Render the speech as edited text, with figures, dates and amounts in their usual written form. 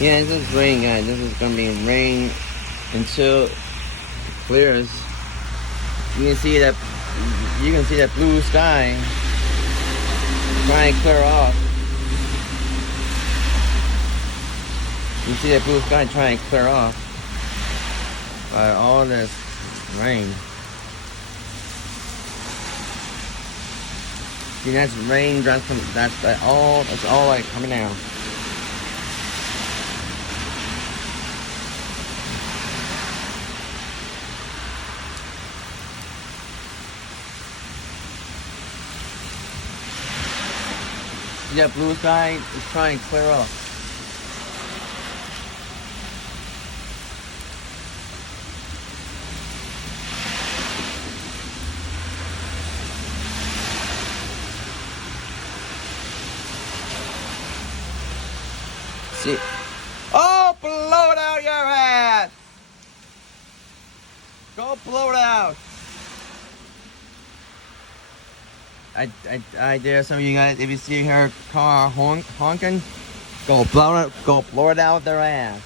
Yeah, this is rain, guys. This is gonna be rain until it clears. You can see that. You can see that blue sky trying to clear off. You see that blue sky trying to clear off by all this rain. See, that's rain. That's all like coming out. See that blue sky is trying to clear off. See? Oh, blow it out your ass! Go blow it out! I dare some of you guys, if you see her car honking, go blow it out their ass.